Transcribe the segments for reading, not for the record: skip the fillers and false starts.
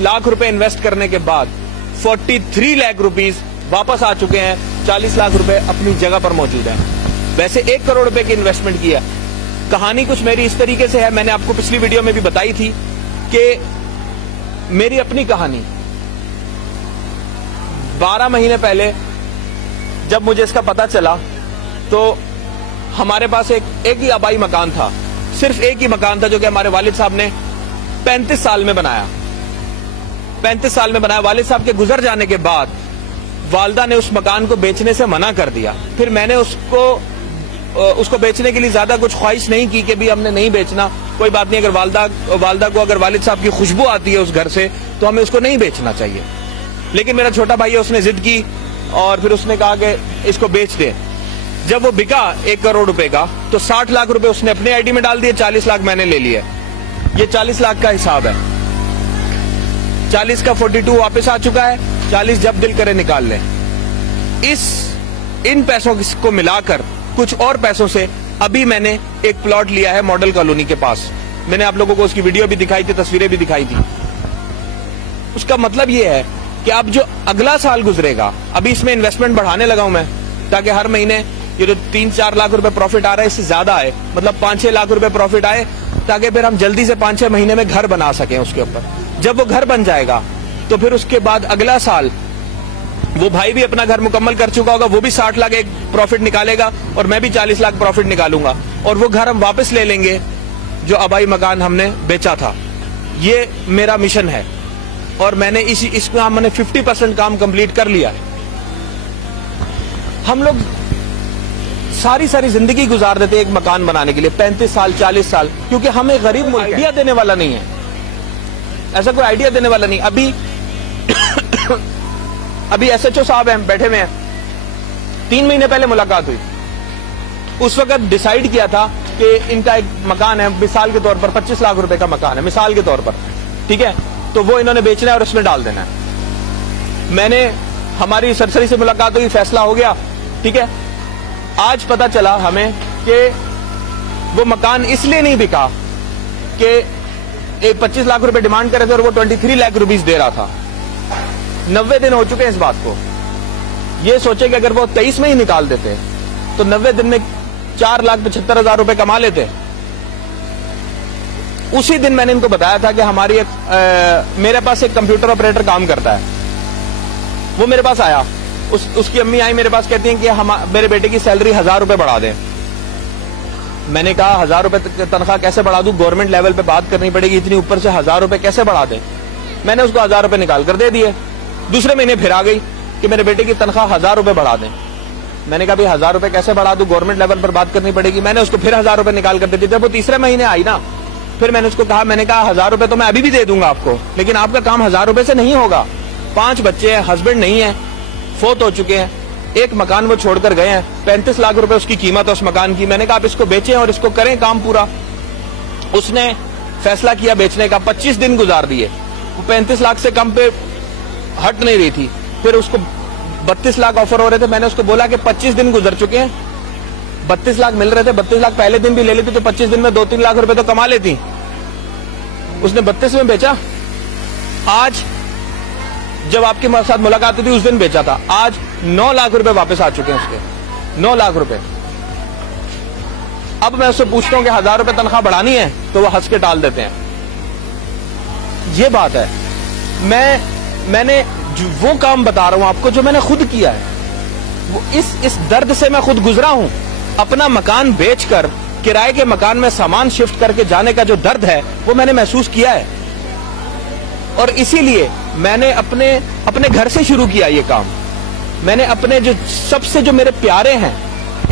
लाख रुपए इन्वेस्ट करने के बाद 43 लाख रुपीस वापस आ चुके हैं। 40 लाख रुपए अपनी जगह पर मौजूद हैं। वैसे 1 करोड़ रुपए की इन्वेस्टमेंट किया। कहानी कुछ मेरी इस तरीके से है, मैंने आपको पिछली वीडियो में भी बताई थी कि मेरी अपनी कहानी 12 महीने पहले जब मुझे इसका पता चला तो हमारे पास एक ही आबाई मकान था, सिर्फ एक ही मकान था जो कि हमारे वालिद साहब ने 35 साल में बनाया। 35 साल में बनाया। वालिद साहब के गुजर जाने के बाद वालदा ने उस मकान को बेचने से मना कर दिया। फिर मैंने उसको बेचने के लिए ज्यादा कुछ ख्वाहिश नहीं की कि भी हमने नहीं बेचना, कोई बात नहीं, अगर वालदा को अगर वालिद साहब की खुशबू आती है उस घर से तो हमें उसको नहीं बेचना चाहिए। लेकिन मेरा छोटा भाई है, उसने जिद की और फिर उसने कहा कि इसको बेच दे। जब वो बिका 1 करोड़ रुपए का तो 60 लाख रुपए उसने अपने आईडी में डाल दिए, 40 लाख मैंने ले लिए। ये 40 लाख का हिसाब है। 40 का 42 वापस आ चुका है। 40 जब दिल करे निकाल लें। इन पैसों को मिलाकर कुछ और पैसों से अभी मैंने एक प्लॉट लिया है मॉडल कॉलोनी के पास। मैंने आप लोगों को उसकी वीडियो भी दिखाई थी, तस्वीरें भी दिखाई थी। उसका मतलब ये है कि अब जो अगला साल गुजरेगा, अभी इसमें इन्वेस्टमेंट बढ़ाने लगा हूं मैं ताकि हर महीने ये जो 3-4 लाख रुपए प्रॉफिट आ रहा है इससे ज्यादा आए, मतलब 5-6 लाख रुपए प्रॉफिट आए, ताकि फिर हम जल्दी से 5-6 महीने में घर बना सकें उसके ऊपर। जब वो घर बन जाएगा तो फिर उसके बाद अगला साल वो भाई भी अपना घर मुकम्मल कर चुका होगा, वो भी 60 लाख एक प्रॉफिट निकालेगा और मैं भी 40 लाख प्रॉफिट निकालूंगा और वो घर हम वापस ले लेंगे जो आबाई मकान हमने बेचा था। ये मेरा मिशन है और मैंने इसमें मैंने 50% काम कंप्लीट कर लिया है। हम लोग सारी जिंदगी गुजार देते हैं एक मकान बनाने के लिए, 35 साल 40 साल, क्योंकि हमें गरीब मुल्क आइडिया देने वाला नहीं है, ऐसा कोई आइडिया देने वाला नहीं। अभी SHO साहब हैं, बैठे हुए हैं, 3 महीने पहले मुलाकात हुई। उस वक्त डिसाइड किया था कि इनका एक मकान है, मिसाल के तौर पर 25 लाख रुपए का मकान है, मिसाल के तौर पर, ठीक है, तो वो इन्होंने बेचना है और उसमें डाल देना है। हमारी सरसरी से मुलाकात हुई, फैसला हो गया, ठीक है। आज पता चला हमें कि वो मकान इसलिए नहीं बिका कि 25 लाख रुपए डिमांड करे थे और वो 23 लाख रुपीस दे रहा था। 90 दिन हो चुके हैं इस बात को। ये सोचे कि अगर वो 23 में ही निकाल देते तो 90 दिन में 4,75,000 रुपए कमा लेते। उसी दिन मैंने इनको बताया था कि मेरे पास एक कंप्यूटर ऑपरेटर काम करता है। वो मेरे पास आया, उसकी अम्मी आई मेरे पास, कहती हैं कि मेरे बेटे की सैलरी 1000 रुपए बढ़ा दें। मैंने कहा 1000 रुपए तनख्वाह कैसे बढ़ा दूं, गवर्नमेंट लेवल पे बात करनी पड़ेगी, इतनी ऊपर से 1000 रुपए कैसे बढ़ा दें। मैंने उसको 1000 रुपए निकाल कर दे दिए। दूसरे महीने फिर आ गई कि मेरे बेटे की तनख्वाह 1000 रुपए बढ़ा दें। मैंने कहा भाई 1000 रुपए कैसे बढ़ा दूं, गवर्नमेंट लेवल पर बात करनी पड़ेगी। मैंने उसको फिर 1000 रुपए निकाल कर दे दिए। जब वो तीसरे महीने आई ना, फिर मैंने उसको कहा, मैंने कहा 1000 रुपए तो मैं अभी भी दे दूंगा आपको, लेकिन आपका काम 1000 रुपए से नहीं होगा। 5 बच्चे हैं, हस्बैंड नहीं है, फोत हो चुके हैं, एक मकान वो छोड़कर गए हैं, 35 लाख रुपए उसकी कीमत है उस मकान की। मैंने कहा आप इसको बेचें और इसको करें काम पूरा। उसने फैसला किया बेचने का। 25 दिन गुजार दिए, वो 35 लाख से कम पे हट नहीं रही थी। फिर उसको 32 लाख ऑफर हो रहे थे। मैंने उसको बोला कि 25 दिन गुजर चुके हैं, 32 लाख मिल रहे थे, 32 लाख पहले दिन भी ले लेती तो 25 दिन में 2-3 लाख रुपए तो कमा लेती। उसने 32 में बेचा। आज जब आपके साथ मुलाकात हुई थी उस दिन बेचा था। आज 9 लाख रुपए वापस आ चुके हैं उसके, 9 लाख रुपए। अब मैं उससे पूछता हूं कि 1000 रुपए तनख्वाह बढ़ानी है तो वो हंस के टाल देते हैं। ये बात है। मैंने वो काम बता रहा हूं आपको जो मैंने खुद किया है। वो इस दर्द से मैं खुद गुजरा हूं। अपना मकान बेचकर किराए के मकान में सामान शिफ्ट करके जाने का जो दर्द है वो मैंने महसूस किया है। और इसीलिए मैंने अपने घर से शुरू किया ये काम। मैंने अपने जो मेरे प्यारे हैं,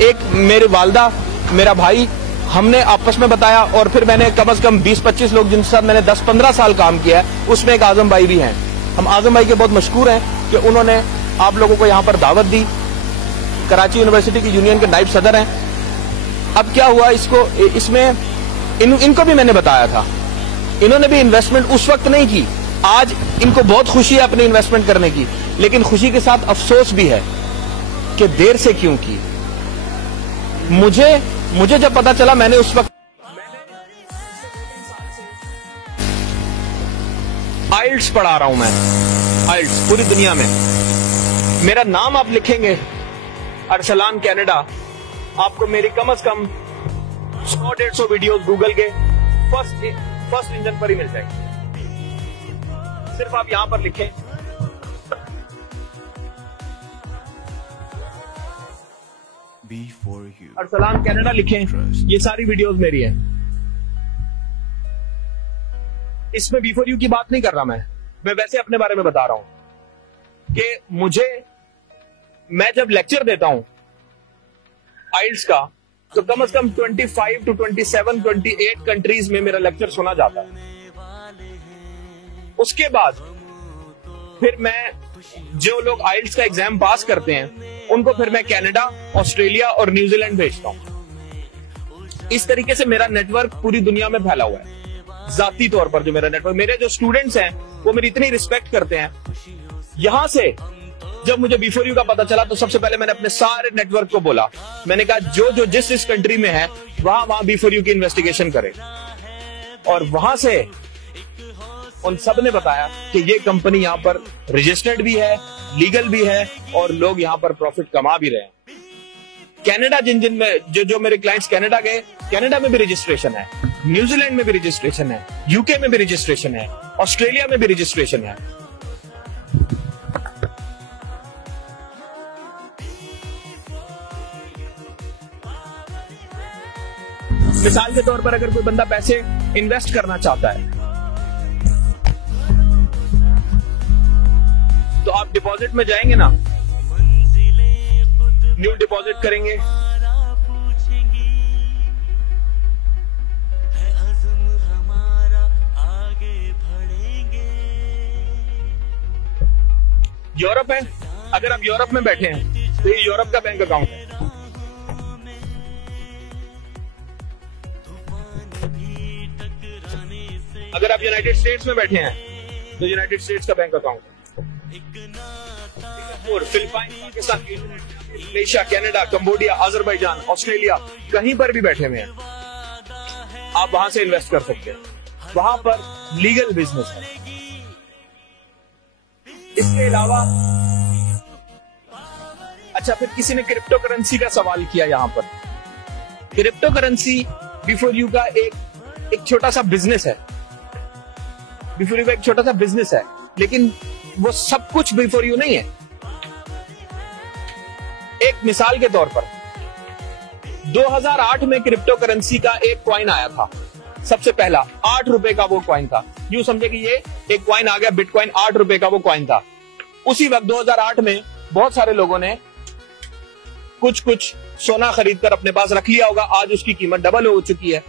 एक मेरे वालदा, मेरा भाई, हमने आपस में बताया। और फिर मैंने कम से कम 20-25 लोग जिनके साथ मैंने 10-15 साल काम किया है, उसमें एक आजम भाई भी हैं। हम आजम भाई के बहुत मशहूर हैं कि उन्होंने आप लोगों को यहाँ पर दावत दी। कराची यूनिवर्सिटी की यूनियन के नायब सदर हैं। अब क्या हुआ, इनको भी मैंने बताया था। इन्होंने भी इन्वेस्टमेंट उस वक्त नहीं की। आज इनको बहुत खुशी है अपनी इन्वेस्टमेंट करने की, लेकिन खुशी के साथ अफसोस भी है कि देर से क्यों की। मुझे जब पता चला, मैंने उस वक्त आइल्स पढ़ा रहा हूं मैं, आइल्स पूरी दुनिया में। मेरा नाम आप लिखेंगे अरसलान कनाडा, आपको मेरी कम से कम 100-150 वीडियोस गूगल के फर्स्ट इंजन पर ही मिल जाएगी। सिर्फ आप यहां पर लिखें अरसलान कनाडा, लिखें, ये सारी वीडियोस मेरी है। इसमें B4U की बात नहीं कर रहा मैं वैसे अपने बारे में बता रहा हूं कि मैं जब लेक्चर देता हूं आइल्स का, तो कम से कम 25 to 27, 28 कंट्रीज में मेरा लेक्चर सुना जाता है। उसके बाद फिर मैं जो लोग आइल्स का एग्जाम पास करते हैं उनको फिर मैं कनाडा, ऑस्ट्रेलिया और न्यूजीलैंड भेजता हूं। इस तरीके से मेरा नेटवर्क पूरी दुनिया में फैला हुआ है। जाती तौर पर जो मेरा नेटवर्क, मेरे जो स्टूडेंट्स हैं वो मेरी इतनी रिस्पेक्ट करते हैं। यहां से जब मुझे B4U का पता चला तो सबसे पहले मैंने अपने सारे नेटवर्क को बोला, मैंने कहा जो जिस कंट्री में है वहां B4U की इन्वेस्टिगेशन करे। और वहां से उन सब ने बताया कि ये कंपनी यहां पर रजिस्टर्ड भी है, लीगल भी है और लोग यहां पर प्रॉफिट कमा भी रहे हैं। कनाडा जिन में जो मेरे क्लाइंट्स कनाडा गए, कनाडा में भी रजिस्ट्रेशन है, न्यूजीलैंड में भी रजिस्ट्रेशन है, यूके में भी रजिस्ट्रेशन है, ऑस्ट्रेलिया में भी रजिस्ट्रेशन है। मिसाल के तौर पर अगर कोई बंदा पैसे इन्वेस्ट करना चाहता है तो आप डिपॉजिट में जाएंगे ना, न्यू डिपॉजिट करेंगे, यूरोप है, अगर आप यूरोप में बैठे हैं तो ये यूरोप का बैंक अकाउंट है। अगर आप यूनाइटेड स्टेट्स में बैठे हैं तो यूनाइटेड स्टेट्स का बैंक अकाउंट है। Philippine, Pakistan, Malaysia, Canada, Cambodia, Azerbaijan, Australia, कहीं पर भी बैठे हुए हैं आप वहां से इन्वेस्ट कर सकते हैं। वहां पर लीगल बिजनेस है। इसके अलावा अच्छा, फिर किसी ने क्रिप्टो करेंसी का सवाल किया। यहां पर क्रिप्टो करेंसी B4U का एक छोटा सा बिजनेस है। B4U का एक छोटा सा बिजनेस है, लेकिन वो सब कुछ B4U नहीं है। एक मिसाल के तौर पर 2008 में क्रिप्टो करेंसी का एक कॉइन आया था, सबसे पहला 8 रुपए का वो कॉइन था। यूं समझे कि ये एक कॉइन आ गया, बिटकॉइन 8 रुपए का वो कॉइन था। उसी वक्त 2008 में बहुत सारे लोगों ने कुछ सोना खरीदकर अपने पास रख लिया होगा, आज उसकी कीमत डबल हो चुकी है।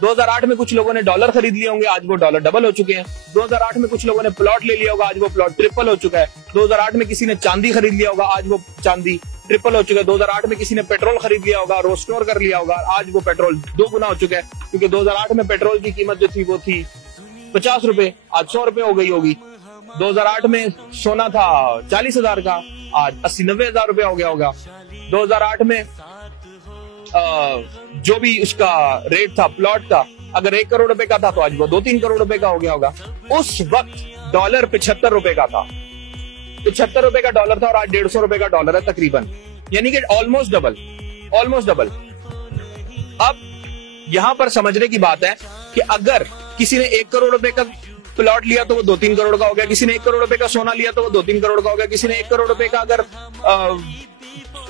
2008 में कुछ लोगों ने डॉलर खरीद लिए होंगे, आज वो डॉलर डबल हो चुके हैं। 2008 में कुछ लोगों ने प्लॉट ले लिया होगा, आज वो प्लॉट ट्रिपल हो चुका है। 2008 में किसी ने चांदी खरीद लिया होगा, आज वो चांदी ट्रिपल हो चुका है। 2008 में किसी ने पेट्रोल खरीद लिया होगा, रो स्टोर कर लिया होगा, आज वो पेट्रोल 2 गुना हो चुका है। क्योंकि 2008 में पेट्रोल की कीमत जो थी वो थी 50 रुपए, आज 100 रुपए हो गई होगी। 2008 में सोना था 40,000 का, आज 80-90 हजार रुपया हो गया होगा। 2008 में जो भी उसका रेट था प्लॉट का, अगर 1 करोड़ रुपए का था तो आज वो 2-3 करोड़ रुपए का हो गया होगा। उस वक्त डॉलर 75 रुपए का था, 75 रुपए का डॉलर था और आज 150 रुपए का डॉलर है तकरीबन, यानी कि ऑलमोस्ट डबल। अब यहां पर समझने की बात है कि अगर किसी ने 1 करोड़ रुपए का प्लॉट लिया तो वो 2-3 करोड़ का हो गया, किसी ने 1 करोड़ रुपए का सोना लिया तो वो 2-3 करोड़ का हो गया, किसी ने 1 करोड़ रुपए का अगर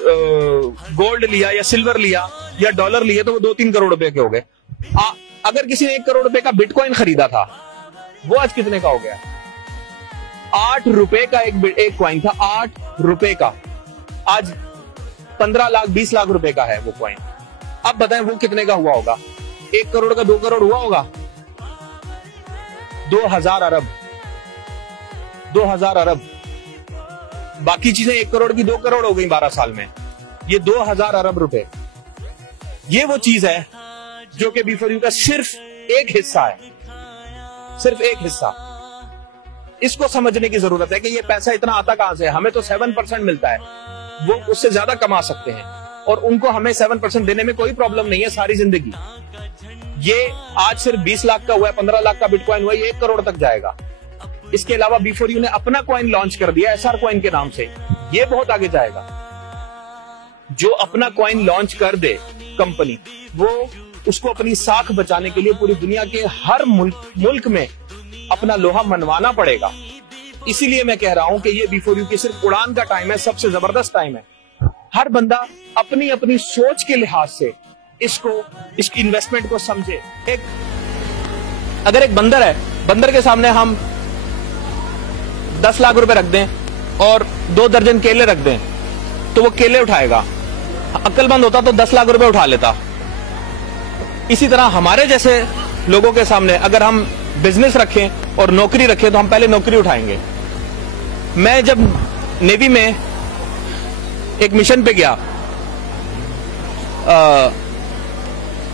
गोल्ड लिया या सिल्वर लिया या डॉलर लिया तो वो 2-3 करोड़ रुपए के हो गए। अगर किसी ने 1 करोड़ रुपए का बिटकॉइन खरीदा था वो आज कितने का हो गया? 8 रुपए का एक कॉइन था, 8 रुपए का, आज 15 लाख 20 लाख रुपए का है वो कॉइन। अब बताएं वो कितने का हुआ होगा? 1 करोड़ का 2 करोड़ हुआ होगा? 2000 अरब, 2000 अरब। बाकी चीजें 1 करोड़ की 2 करोड़ हो गई 12 साल में, ये 2000 अरब रुपए। ये वो चीज है जो कि B4U का सिर्फ एक हिस्सा है, सिर्फ एक हिस्सा। इसको समझने की जरूरत है कि ये पैसा इतना आता कहां से है। हमें तो 7% मिलता है, वो उससे ज्यादा कमा सकते हैं और उनको हमें 7% देने में कोई प्रॉब्लम नहीं है सारी जिंदगी। ये आज सिर्फ 20 लाख का हुआ है, 15 लाख का बिटकॉइन हुआ है, ये 1 करोड़ तक जाएगा। इसके अलावा B4U ने अपना कॉइन लॉन्च कर दिया SR कॉइन के नाम से। ये बहुत आगे जाएगा। जो अपना कॉइन लॉन्च कर दे कंपनी, वो उसको अपनी साख बचाने के लिए पूरी दुनिया के हर मुल्क में अपना लोहा मनवाना पड़ेगा। इसीलिए मैं कह रहा हूं कि ये B4U की सिर्फ उड़ान का टाइम है, सबसे जबरदस्त टाइम है। हर बंदा अपनी अपनी सोच के लिहाज से इसकी इन्वेस्टमेंट को समझे। अगर एक बंदर है, बंदर के सामने हम 10 लाख रुपए रख दें और 2 दर्जन केले रख दें तो वो केले उठाएगा। अक्लमंद होता तो 10 लाख रुपए उठा लेता। इसी तरह हमारे जैसे लोगों के सामने अगर हम बिजनेस रखें और नौकरी रखें तो हम पहले नौकरी उठाएंगे। मैं जब नेवी में एक मिशन पे गया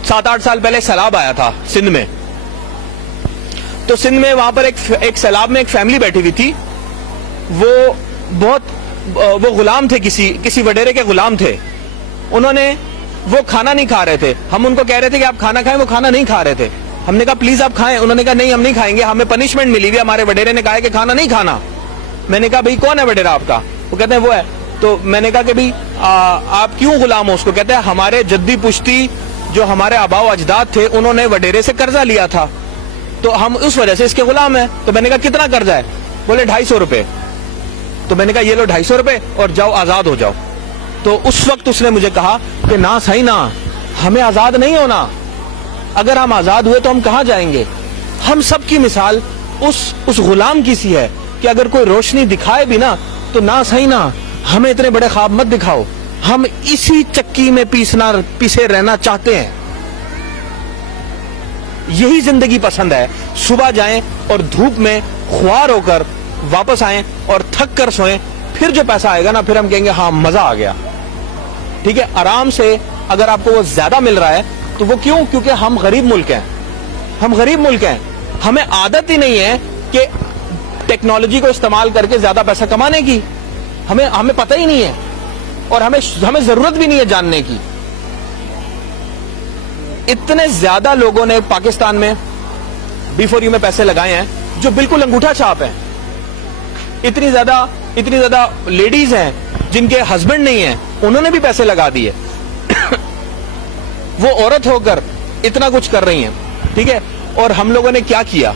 7-8 साल पहले सैलाब आया था सिंध में। तो सिंध में वहां पर एक सैलाब में एक फैमिली बैठी हुई थी। वो गुलाम थे, किसी वडेरे के गुलाम थे। उन्होंने वो खाना नहीं खा रहे थे। हम उनको कह रहे थे कि आप खाना खाएं, वो खाना नहीं खा रहे थे। हमने कहा प्लीज आप खाएं। उन्होंने कहा नहीं हम नहीं खाएंगे, हमें पनिशमेंट मिली हुई, हमारे वडेरे ने कहा है कि खाना नहीं खाना। मैंने कहा भाई कौन है वडेरा आपका? वो कहते हैं वो है। तो मैंने कहा कि भाई आप क्यों गुलाम हो उसको? कहते हैं हमारे जद्दी पुश्ती जो हमारे आबाओ अजदाद थे उन्होंने वडेरे से कर्जा लिया था तो हम उस वजह से इसके गुलाम हैं। तो मैंने कहा कितना कर्जा है? बोले 250 रुपए। तो मैंने कहा ये लो 250 रुपए और जाओ आजाद हो जाओ। तो उस वक्त उसने मुझे कहा कि ना सही ना, हमें आजाद नहीं होना। अगर हम आजाद हुए तो हम कहां जाएंगे? हम सब की मिसाल उस गुलाम की सी है कि अगर कोई रोशनी दिखाए भी ना तो ना सही ना, हमें इतने बड़े ख्वाब मत दिखाओ, हम इसी चक्की में पीसे रहना चाहते हैं। यही जिंदगी पसंद है। सुबह जाएं और धूप में ख्वार होकर वापस आएं और थक कर सोएं, फिर जो पैसा आएगा ना फिर हम कहेंगे हाँ मजा आ गया। ठीक है, आराम से अगर आपको वो ज्यादा मिल रहा है तो वो क्यों? क्योंकि हम गरीब मुल्क हैं। हम गरीब मुल्क हैं, हमें आदत ही नहीं है कि टेक्नोलॉजी को इस्तेमाल करके ज्यादा पैसा कमाने की। हमें पता ही नहीं है और हमें जरूरत भी नहीं है जानने की। इतने ज्यादा लोगों ने पाकिस्तान में B4U में पैसे लगाए हैं जो बिल्कुल अंगूठा छाप है। इतनी ज्यादा लेडीज हैं जिनके हस्बैंड नहीं है, उन्होंने भी पैसे लगा दिए। वो औरत होकर इतना कुछ कर रही हैं। ठीक है, और हम लोगों ने क्या किया?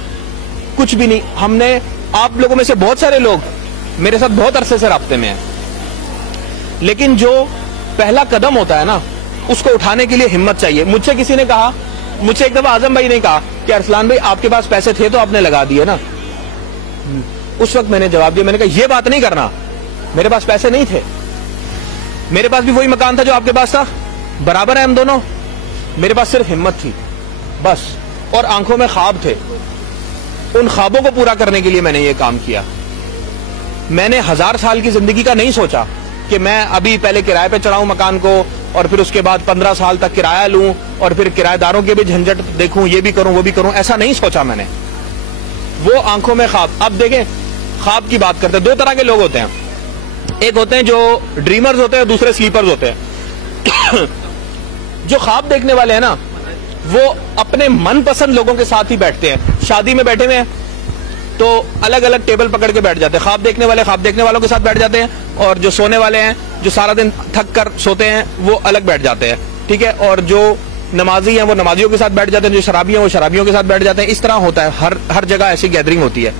कुछ भी नहीं। आप लोगों में से बहुत सारे लोग मेरे साथ बहुत अरसे से राब्ते में हैं, लेकिन जो पहला कदम होता है ना उसको उठाने के लिए हिम्मत चाहिए। मुझसे किसी ने कहा, मुझसे एक दफा आजम भाई ने कहा कि अरसलान भाई आपके पास पैसे थे तो आपने लगा दिए ना। उस वक्त मैंने जवाब दिया, मैंने कहा यह बात नहीं करना, मेरे पास पैसे नहीं थे, मेरे पास भी वही मकान था जो आपके पास था, बराबर है हम दोनों। मेरे पास सिर्फ हिम्मत थी बस, और आंखों में ख्वाब थे। उन ख्वाबों को पूरा करने के लिए मैंने ये काम किया। मैंने 1000 साल की जिंदगी का नहीं सोचा कि मैं अभी पहले किराए पे चढ़ाऊं मकान को और फिर उसके बाद 15 साल तक किराया लूं और फिर किराएदारों के भी झंझट देखूं, ये भी करूं वो भी करूं। ऐसा नहीं सोचा मैंने। वो आंखों में ख्वाब। अब देखें, ख्वाब की बात करते हैं। 2 तरह के लोग होते हैं, एक होते हैं जो ड्रीमर्स होते हैं, दूसरे स्लीपर्स होते हैं। जो ख्वाब देखने वाले हैं ना वो अपने मनपसंद लोगों के साथ ही बैठते हैं। शादी में बैठे हुए हैं तो अलग अलग टेबल पकड़ के बैठ जाते हैं। ख्वाब देखने वाले ख्वाब देखने वालों के साथ बैठ जाते हैं, और जो सोने वाले हैं, जो सारा दिन थक कर सोते हैं, वो अलग बैठ जाते हैं। ठीक है, और जो नमाजी हैं वो नमाजियों के साथ बैठ जाते हैं, जो शराबी हैं वो शराबियों के साथ बैठ जाते हैं। इस तरह होता है, हर जगह ऐसी गैदरिंग होती है।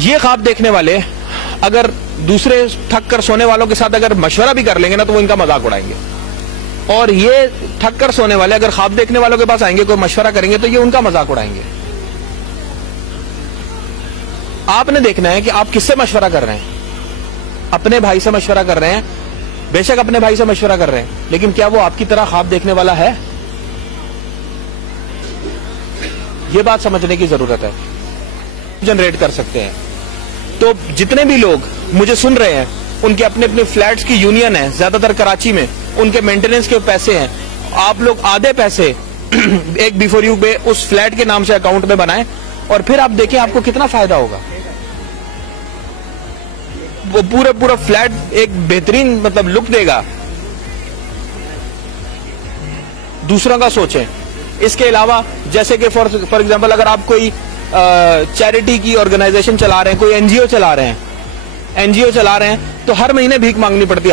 ये ख्वाब देखने वाले अगर दूसरे थक कर सोने वालों के साथ अगर मशवरा भी कर लेंगे ना तो वो इनका मजाक उड़ाएंगे, और ये थक कर सोने वाले अगर ख्वाब देखने वालों के पास आएंगे, कोई मशवरा करेंगे तो ये उनका मजाक उड़ाएंगे। आपने देखना है कि आप किससे मशवरा कर रहे हैं। अपने भाई से मशवरा कर रहे हैं, बेशक अपने भाई से मशवरा कर रहे हैं, लेकिन क्या वो आपकी तरह ख्वाब देखने वाला है? ये बात समझने की जरूरत है। जनरेट कर सकते हैं। तो जितने भी लोग मुझे सुन रहे हैं उनके अपने अपने फ्लैट्स की यूनियन है, ज्यादातर कराची में, उनके मेंटेनेंस के पैसे हैं। आप लोग आधे पैसे एक B4U पे उस फ्लैट के नाम से अकाउंट में बनाएं और फिर आप देखें आपको कितना फायदा होगा। वो पूरा फ्लैट एक बेहतरीन मतलब लुक देगा। दूसरों का सोचें। इसके अलावा जैसे कि फॉर एग्जांपल अगर आप कोई चैरिटी की ऑर्गेनाइजेशन चला रहे हैं, कोई एनजीओ चला रहे हैं, तो हर महीने भीख मांगनी पड़ती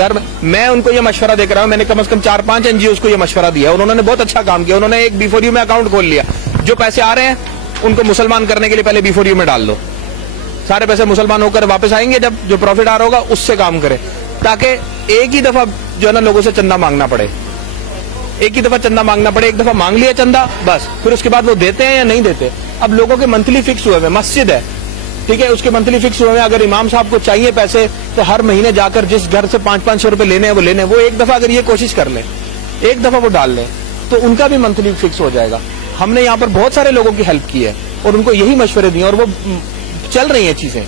है, मैं उनको ये मशवरा देकर रहा हूं, मैंने कम से कम 4-5 एनजीओ को ये मशवरा दिया, उन्होंने बहुत अच्छा काम किया। उन्होंने एक B4U में अकाउंट खोल लिया, जो पैसे आ रहे हैं उनको मुसलमान करने के लिए पहले B4U में डाल दो, सारे पैसे मुसलमान होकर वापस आएंगे, जब जो प्रॉफिट आ रहा होगा उससे काम करे, ताकि एक ही दफा जो है ना लोगों से चंदा मांगना पड़े, एक दफा मांग लिया चंदा बस, फिर उसके बाद वो देते हैं या नहीं देते। अब लोगों के मंथली फिक्स हुए हुए, मस्जिद है ठीक है, उसके मंथली फिक्स हुए हैं, अगर इमाम साहब को चाहिए पैसे तो हर महीने जाकर जिस घर से 500-500 रुपए लेने हैं वो लेने, वो एक दफा अगर ये कोशिश कर ले, एक दफा वो डाल लें तो उनका भी मंथली फिक्स हो जाएगा। हमने यहाँ पर बहुत सारे लोगों की हेल्प की है और उनको यही मशवरे दिए और वो चल रही हैं चीजें।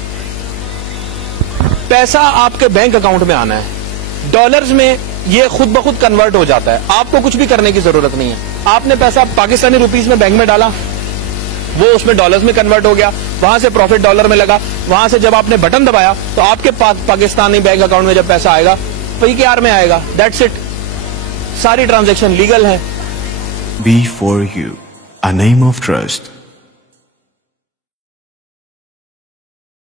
पैसा आपके बैंक अकाउंट में आना है, डॉलर्स में ये खुद ब खुद कन्वर्ट हो जाता है, आपको कुछ भी करने की जरूरत नहीं है। आपने पैसा पाकिस्तानी रुपीस में बैंक में डाला, वो उसमें डॉलर्स में कन्वर्ट हो गया, वहां से प्रॉफिट डॉलर में लगा, वहां से जब आपने बटन दबाया तो आपके पाकिस्तानी बैंक अकाउंट में जब पैसा आएगा PKR में आएगा, दैट्स इट। सारी ट्रांजैक्शन लीगल है। B4U, a name of trust.